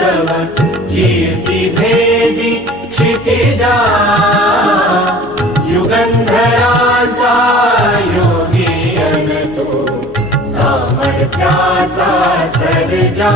तव कीर्ति भेदी क्षितिजा युगंधरांचा योगी अन तू सामर्थ्याचा सर्जा